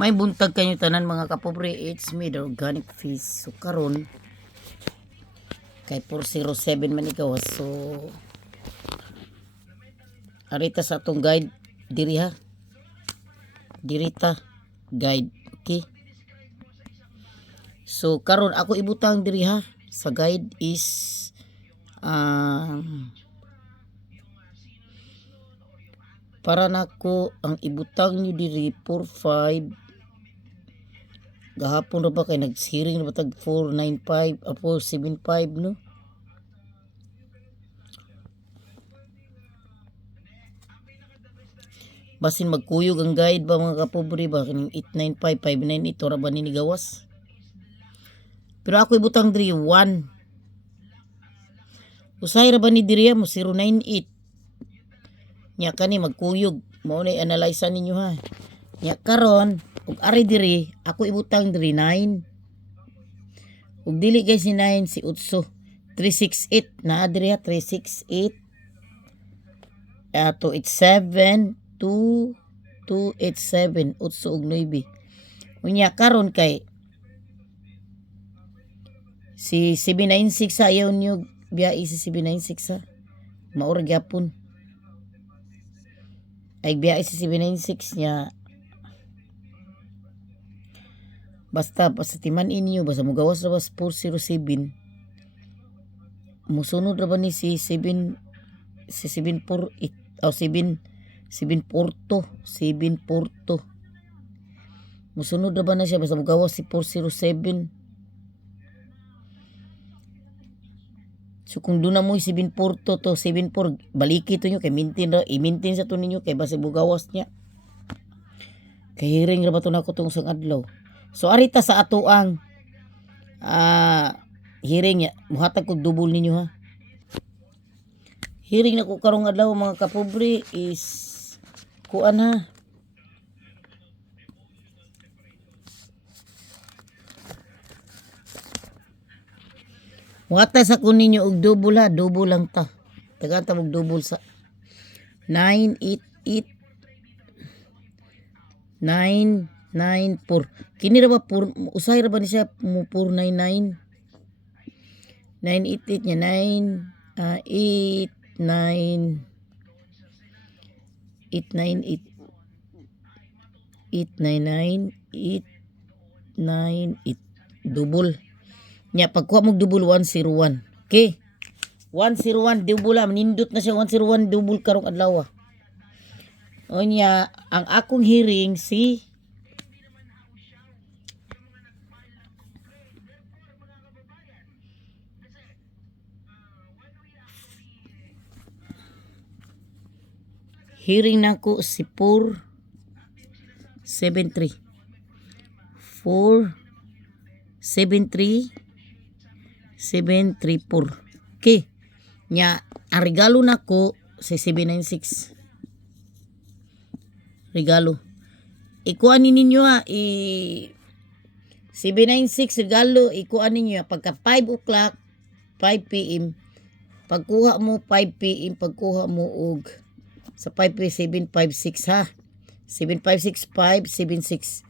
May buntag kayo tanan mga kapobre, it's me the organic fish. So karon kay 407 man ikaw. So arita sa atong guide diri ha. Dirita guide, okay? So karon ako ibutang diri ha. Sa guide is para nako ang ibutang nyo diri 45 gahapon ra ba kay nagsiring na ba tag 495 475 no. Basin magkuyog ang guide ba mga kapobre ba kining 895 598 ora ba ni gawas. Pero ako ibutang diri 1 usay ra ba ni diri mo 098 nya kani magkuyog mao na analyze ninyo ha. Nya karon ug ari diri ako ibutang diri 9 ug dili guys si 9 si utso 368 na diri ha 368 287 2287 utso ug 9 unya karon kay si 796 ayaw nyo biyahe si 796 ha maura gyapon ay biyahe si 796 niya basta timan inyo basta mugawas ra bas 407 musunod ra ba ni si 748 o 742 musunod ra ba na siya basta mugawas si 407. So kung doon na mo 742 to 74 baliki to nyo kay i-maintain sa to ninyo kay basi bugawas niya. Kay hiring ra ba to nako tong sang adlaw. So arita sa ato ang hiring niya muhatag kog double ninyo ha. Hiring na ko karong adlaw mga kapobre is kuan ha. Wata sa kunin nyo og double ha, double lang ta. Tagata og double sa 988 994. Kini ra ba usay ra ba ni siya mo 499 988 nya 898 double nya pagkuha mo double 101 okay 101 double la manindot na siya 101 double karong adlaw o nya ang akong hearing si hearing nako si 473 734 okay nya ang regalo nako si 796 regalo ikuan ninyo ha 796 regalo ikuan ninyo pagka 5 o'clock 5 PM pagkuha mo 5 PM pagkuha mo og sa 5 PM 756 ha 756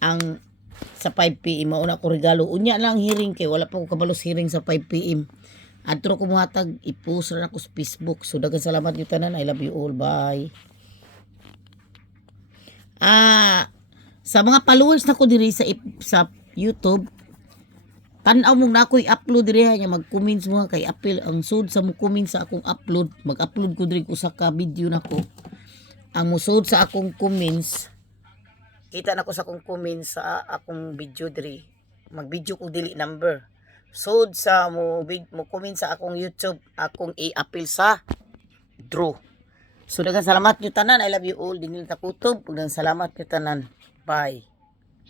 ang sa 5 PM mauna ko regalo unya lang hearing kay wala pa ko kabalos hearing sa 5 PM adto ko muhatag i-post ra nako sa Facebook. So daghang salamat yung tanan. I love you all, bye. Sa mga followers nako diri sa YouTube tan-aw mo na ako i-upload diri ha nya mag-comment mo kay apil ang sud sa mo comment sa akong upload mag-upload ko diri usa ka video nako ang musud sa akong comments kita na ko sa akong comments sa akong video diri mag-video ko dili number sud sa mo comment sa akong YouTube akong i-appeal sa draw. So daghang salamat nyo tanan. I love you all. Dinili ta kutob. Daghang salamat nyo tanan. Bye.